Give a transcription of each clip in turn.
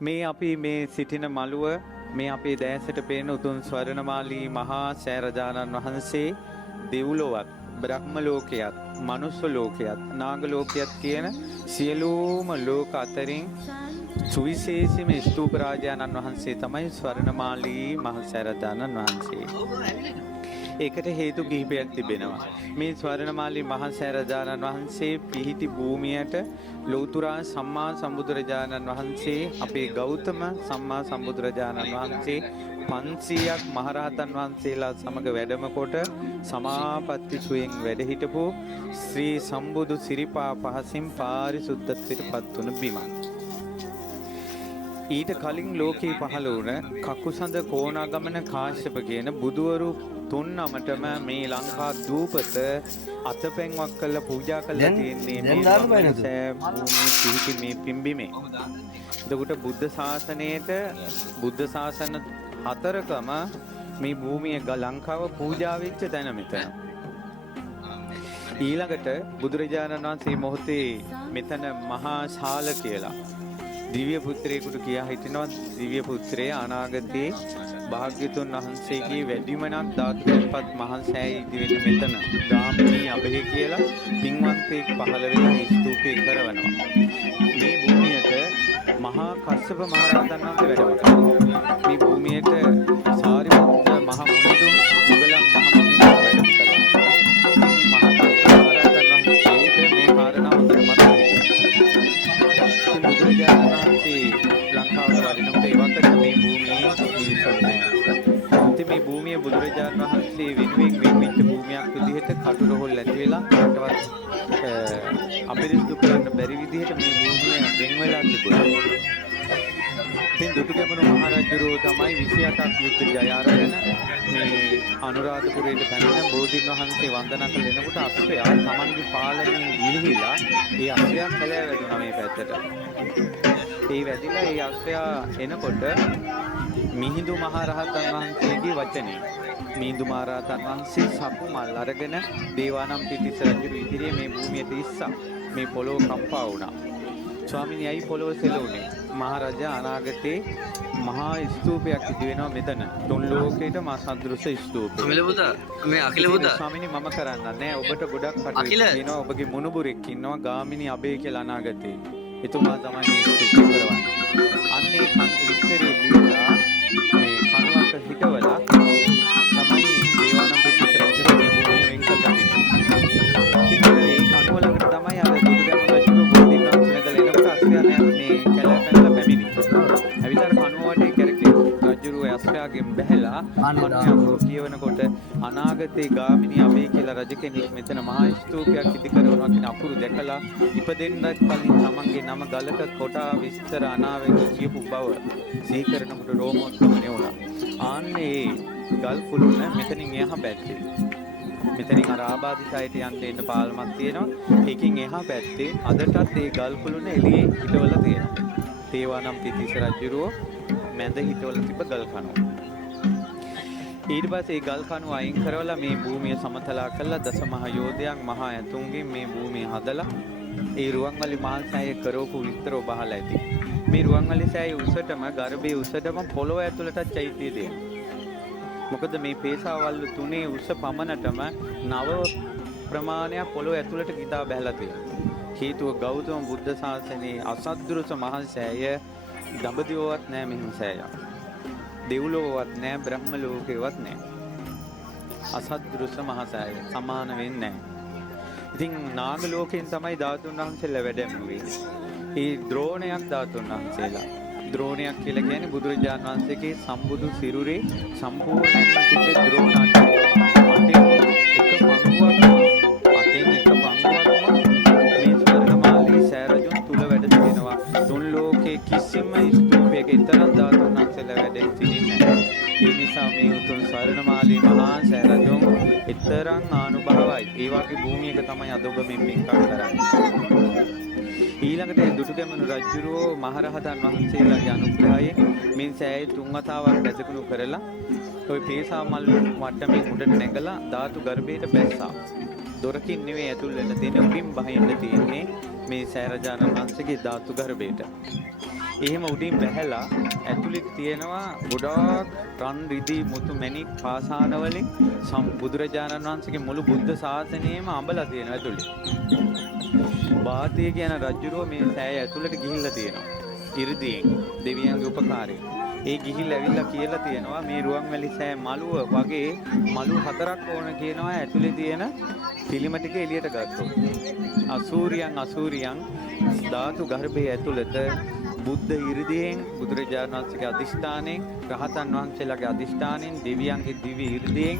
මේ අපි මේ සිටින මළුව මේ අපේ දැසට පේන උතුම් ස්වර්ණමාලී මහා සෑරජානන් වහන්සේ දෙව්ලොවත් බ්‍රහ්ම ලෝකයත් මනුස්ස ලෝකයත් නාග ලෝකයත් කියන සියලුම ලෝක අතරින් සුවිශේෂීම ස්තූප රාජානන් වහන්සේ තමයි ස්වර්ණමාලී මහා සෑරජානන් වහන්සේ. ඒකට හේතු කිහිපයක් තිබෙනවා. මේ ස්වර්ණමාලී මහා සෑරජානන් වහන්සේ පිහිටි භූමියට ලෞතුරා සම්මා සම්බුදුරජාණන් වහන්සේ අපේ ගෞතම සම්මා සම්බුදුරජාණන් වහන්සේ 500ක් මහරහතන් වහන්සේලා සමග වැඩම කොට සමාපatti සුවෙන් වැඩ හිටපු ශ්‍රී සම්බුදු සිරිපා පහසින් පාරිසුද්ධත්වයට පත් වුණ බිමක්. ඊට කලින් ලෝකේ පහළ වුණ කකුසඳ කෝණාගමන කාශ්‍යප කියන බුදුවරු 3 නමටම මේ ලංකා දූපත අතපෙන්වක් කරලා පූජා කරලා තියෙන්නේ මේ භූමියේ පිහිටි මේ පිම්බිමේ. එතකොට බුද්ධ ශාසනයේට බුද්ධ ශාසන 4කම මේ භූමිය ලංකාව පූජා වෙච්ච තැන මෙතන. ඊළඟට බුදුරජාණන් වහන්සේ මොහොතේ මෙතන මහා ශාල කියලා දිව්‍ය පුත්‍රයෙකුට කියා හිටිනවා. දිව්‍ය පුත්‍රයා අනාගතේ භාග්‍යතුන් වහන්සේගේ වැඩිමනක් ධාතුපත් මහා සෑය ඉදිවෙන මෙතන ගාමිණී අබේ කියලා පින්වන්තයෙක් පහළ වෙලා ස්තූපේ කරවනවා. මේ භූමියට මහා කස්සප මහ රහතන් වහන්සේ වැඩ කරනවා. මේ භූමියට සාරිපුත්ත මහ මුනිදුන් මුගලන් මහ මුනිදුන් වැඩ කරනවා. මහා කස්සප මහ රහතන් වහන්සේට මේ කාරණාව මතක හිටියා. බුදුරජාණන් වහන්සේ ලංකාවට වඩිනකොට ඒවකට මේ භූමියේ මිනිසුන් නැහැ. මේ භූමිය බුදුරජාණන් වහන්සේ වෙනුවෙන් වෙන්විච්ච භූමියක් විදිහට කටුර හොල් ඇති වෙලා කාටවත් අපිරිසුදු කරන්න බැරි විදිහට මේ භූමිය වෙන් වෙලා තිබුණා. ඉතින් දුටුගැමුණු මහරජුරෝ තමයි 28ක් යුද්ධ ජය අරගෙන මේ අනුරාධපුරයට පැමිණ බෝධීන් වහන්සේ වන්දනා කළ එනකොට අස්සයා තමන්ගේ පාලනයෙන් ගිලිහිලා ඒ අස්සයා කැලෑ වැදුනා මේ පැත්තට. ඒ වැදිලා ඒ අස්සයා එනකොට මිහිඳු මහරහතන් වහන්සේගේ වචනේ මිහිඳු මහරහතන් වහන්සේ සපු මල් අරගෙන දේවානම්පියතිස්ස රජු ඉදිරියේ මේ භූමියට ඉස්සා මේ පොළොව කම්පා වුණා. ස්වාමීනි අයි පොළොව සෙලුනේ. මහරජා අනාගතේ මහා ස්තූපයක් ඉදි වෙනවා මෙතන. තුන් ලෝකේට මා සදෘශ ස්තූපය. අකිල පුතා මේ අකිල පුතා ස්වාමීනි මම කරන්න නෑ. ඔබට ගොඩක් කටයුතු වෙනවා. ඔබගේ මුණුබුරෙක් ඉන්නවා ගාමිණී අබේ කියලා අනාගතේ. එතුමා තමයි මේ ස්තූපය කරවන්නේ. අන්නේ විස්තරේ ලියලා මේ කණුවක හිටවලා තමයි දේවානම්පියතිස්ස රජු මේ භූමිය වෙන් කරලා තිබෙන්නේ. ඉතින් ඒ කණුව ළඟට තමයි අර දුටුගැමුණු රජු බෝධීන් වහන්සේ වැදලා එනකොට අස්සයා මේ කැලෑ පැනලා පැමිණි. ඇවිල්ලා කණුව වටේ කරකේ රජු ඇස්යාගෙන් බැහැලා කණුව කියවනකොට අනාගතේ ගාමිණී අබේ කියලා රජ කෙනෙක් මෙතන මහා ස්තූපයක් ඉදි කරනවා කියන අකුරු දැකලා ඉපදෙන්නත් කලින් තමන්ගේ නම ගලක කොටා විස්තර අනාවෙක කියපු බව සිහි කරනකොට රෝමෝත්ගමනය වුණා. ආන්නේ ගල් කුළුණ මෙතනින් එහා පැත්තේ. මෙතනින් අර ආබාධිතයට යන්න එන්න පාලමක් තියෙනවා. ඒකෙන් එහා පැත්තේ අදටත් ඒ ගල් කුළුණ එළියේ හිටවලා තියෙනවා. දේවානම්පියතිස්ස රජුරෝ මැද හිටවලා තිබ්බ ගල් කණුව. ඊට පස්සේ ඒ ගල් කණුව අයින් කරවලා මේ භූමිය සමතලා කරලා දසමහ යෝධයන් මහා ඇතුන්ගෙන් මේ භූමිය හදලා ඒ රුවන්වැලි මහල් සෑය කරවපු විස්තර ඔබ අහලා ඇති. මේ රුවන්වැලි සෑය උසටම ගර්භයේ උසටම පොළොව ඇතුළටත් චෛත්‍යය දෙනවා. මොකද මේ පේසාවල් තුනේ උස පමණටම 9 ප්‍රමාණයක් පොළොව ඇතුළට ගිතා බැහැලා තියෙනවා. හේතුව ගෞතම බුද්ධ ශාසනයේ අසද්දෘස මහල් සෑය දඹදිවවත් නෑ මෙහෙම සෑයක්. දෙව්ලොවවත් නෑ බ්‍රහ්ම ලෝකේවත් නෑ. අසද්දෘස මහා සෑය සමාන වෙන්නේ නෑ. ඉතින් නාග ලෝකෙන් තමයි ධාතුන් වහන්සේලා වැඩමුවේ. ඒ ද්‍රෝණයක් ධාතුන් වහන්සේලා. ද්‍රෝණයක් කියලා කියන්නේ බුදුරජාණන් වහන්සේගේ සම්බුදු සිරුරේ සම්පූර්ණයෙන්ම තිබෙ ද්‍රෝණ අටේ. එක පංගුවක්ම මේ ස්වර්ණමාලී සෑරජුන් තුල වැඩ සිටිනවා. තුන් ලෝකේ කිසිම ස්තූපයක තරම් ධාතුන් වහන්සේලා වැඩ සිටින්නේ නැහැ. ඒ නිසා මේ උතුම් ස්වර්ණමාලී මහා සෑරජුන් ඊතරම් ආනුභාවයි. ඒ වගේ භූමියක තමයි අද ඔබ මේ පින්කම් කරන්නේ. ඊළඟට දුටුගැමුණු රජුරෝ මහරහතන් වහන්සේලාගේ අනුග්‍රහයෙන් මේ සෑය 3 වතාවක් රැඳකුණු කරලා ওই පේසා මල් වට්ටමේ උඩට නැගලා ධාතු ගර්භයට බැස්සා. දොරකින් නෙවෙයි ඇතුල් වෙන්න තියෙන උඩින් බහින්න තියෙන්නේ මේ සෑරජානන් වහන්සේගේ ධාතු ගර්භයට. එහෙම උඩින් බැහැලා ඇතුළේ තියෙනවා ගොඩාක් රන් රිදී මුතු මැණික් පාසාන වලින් බුදුරජාණන් වහන්සේගේ මුළු බුද්ධ ශාසනයම අඹලා තියෙනවා ඇතුළේ. බාතිය කියන රජුරෝ මේ සෑය ඇතුළට ගිහිල්ලා තියෙනවා. 이르දීන් දෙවියන්ගේ උපකාරයෙන්. ඒ ගිහිල්ලා ඇවිල්ලා කියලා තියෙනවා මේ රුවන්වැලි සෑය මළුව වගේ මළු 4ක් ඕන කියනවා ඇතුළේ තියෙන පිළිම ටික එළියට ගත්තොත්. අසූරියන් ධාතු ගර්භයේ ඇතුළත බුද්ධ 이르දීන් බුදුරජාණන් වහන්සේගේ අධිෂ්ඨානයෙන් රහතන් වහන්සේලාගේ අධිෂ්ඨානයෙන් දෙවියන්ගේ දිව්‍ය 이르දීන්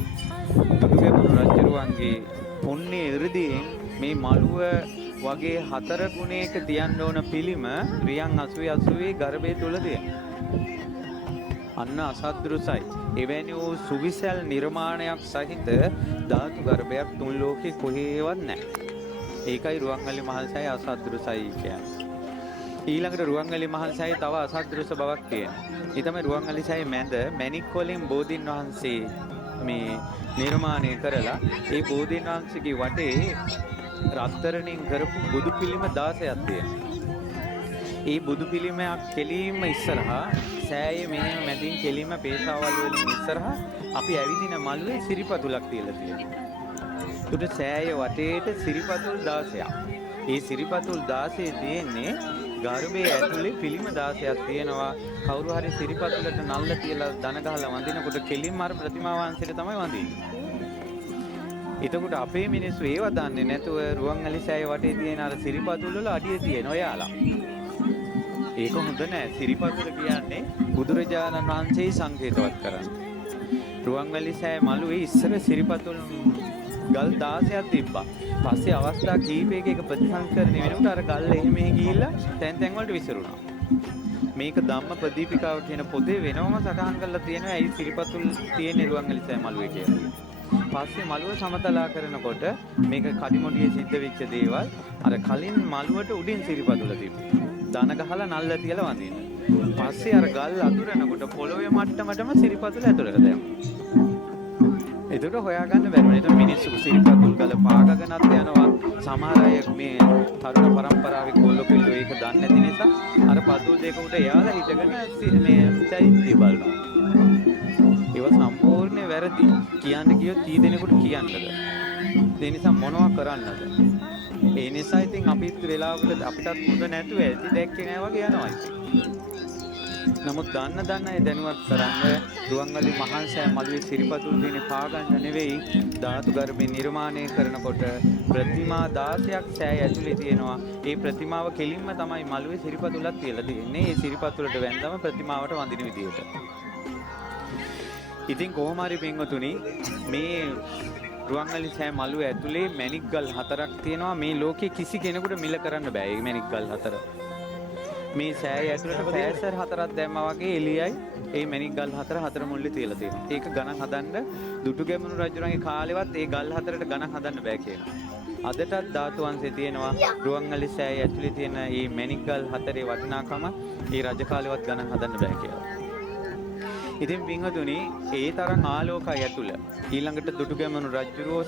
දුටුගැමුණු රජුරුවන්ගේ පුණ්‍ය 이르දීන් මේ මළුව වගේ 4 ගුණයක තියන්න ඕන පිළිම රියන් 80 ගර්භය තුල තියෙනවා. අන්න අසද්දෘසයි. එවැනි වූ සුවිසල් නිර්මාණයක් සහිත ධාතු ගර්භයක් තුන් ලෝකේ කොහේවත් නැහැ. ඒකයි රුවන්වැලි මහල්සෑය අසද්දෘසයි කියන්නේ. ඊළඟට රුවන්වැලි මහල්සෑය තව අසද්දෘස බවක් තියෙනවා. ඒ තමයි රුවන්වැලි සෑය මැද මැණික් වලින් බෝධීන් වහන්සේ මේ නිර්මාණය කරලා ඒ බෝධීන් වහන්සේගේ වටේ රත්තරණින් කරපු බුදු පිළිම 16ක් තියෙනවා. ඒ බුදු පිළිමයක් කෙලින්ම ඉස්සරහා සෑයේ මෙහෙම මැදින් කෙලින්ම පේසාවල් වලින් ඉස්සරහා අපි ඇවිදින මළුවේ සිරිපතුලක් තියලා තියෙනවා. උඩ සෑයේ වටේට සිරිපතුල් 16ක්. ඒ සිරිපතුල් 16 තියෙන්නේ ගර්භයේ ඇතුලේ පිළිම 16ක් තියෙනවා. කවුරු හරි සිරිපතුලට නල්ල තියලා දන ගහලා වඳිනකොට කෙලින්ම අර ප්‍රතිමා වහන්සේට තමයි වඳින්නේ. එතකොට අපේ මිනිස්සු ඒව දන්නේ නැතුව රුවන්වැලි සෑය වටේ තියෙන අර සිරිපතුල් වල අඩිය තියෙන ඔයාලා. ඒක හොඳ නෑ. සිරිපතුල කියන්නේ බුදුරජාණන් වහන්සේ සංකේතවත් කරන්නේ. රුවන්වැලි සෑය මළුවේ ඉස්සර සිරිපතුල් ගල් 16ක් තිබ්බා. පස්සේ අවස්ථා කීපයක එක ප්‍රතිසංස්කරණය වෙනකොට අර ගල් එහෙම ගිහිල්ලා තැන් වලට විසිරුණා. මේක ධම්ම ප්‍රදීපිකාව කියන පොතේ වෙනවම සටහන් කරලා තියෙනවා. ඒ සිරිපතුල් තියෙන රුවන්වැලි සෑය මළුවේ කියලා. පස්සේ මළුව සමතලා කරනකොට මේක කඩිමුඩියේ සිද්ධ වෙච්ච දේවල් අර කලින් මළුවට උඩින් සිරිපතුල තිබ්බා. දන ගහලා නල්ල තියලා වඳින්න. පස්සේ අර ගල් අතුරනකොට පොළොවේ මට්ටමටම සිරිපතුල ඇතුළට දැම්මා. ඒකට හොයාගන්න බැරුණා. ඒතර මිනිස්සු සිරිපතුල් ගල පාගගෙනත් යනවා. සමහර අය මේ තරුණ පරම්පරාවේ කොල්ල පිල්ලෝ ඒක දන්නේ නැති නිසා අර පතුල් දෙක උඩ යාලා හිටගෙන මේ චෛත්‍ය බලනවා. ඒක සම්පූර්ණ වැරදි. කියන්න කියොත් කී දෙනෙකුට කියන්නද? ඒ නිසා මොනවා කරන්නද? ඒ නිසා ඉතින් අපිත් වෙලාවකට අපිටත් හොඳ නැතුව ඇති දැක්කේ නෑ වගේ යනවා ඉතින්. නමුත් දන්න අය දැනුවත් කරන්න රුවන්වැලි මහල්සෑය මළුවේ සිරිපතුල් දිනේ පාගන්න නෙවෙයි ධාතු ගර්භේ නිර්මාණය කරනකොට ප්‍රතිමා 16ක් සෑය ඇතුලේ තියෙනවා. ඒ ප්‍රතිමාව කෙලින්ම තමයි මළුවේ සිරිපතුලක් තියලා තියෙන්නේ. ඒ සිරිපතුලට වැන්දම ප්‍රතිමාවට වඳින විදියට. ඉතින් කොහොම හරි පින්වතුනි මේ රුවන්වැලි සෑය මළුව ඇතුලේ මැණික් ගල් 4ක් තියෙනවා. මේ ලෝකේ කිසි කෙනෙකුට මිල කරන්න බෑ මේ මැණික් ගල් 4. මේ සෑය ඇතුලට පෑසර් 4ක් දැම්මා වගේ එළියයි ඒ මැණික් ගල් 4 මුල්ලේ තියලා තියෙනවා. ඒක ගණන් හදන්න දුටුගැමුණු රජුරන්ගේ කාලෙවත් ඒ ගල් 4ට ගණන් හදන්න බෑ කියනවා. අදටත් ධාතු වංශේ තියෙනවා රුවන්වැලි සෑය ඇතුලේ තියෙන මේ මැණික් ගල් 4 වටිනාකම ඒ රජ කාලෙවත් ගණන් හදන්න බෑ කියලා. ඉතින් පින්වතුනි ඒ තරම් ආලෝකය ඇතුළ ඊළඟට දුටුගැමුණු රජුරෝ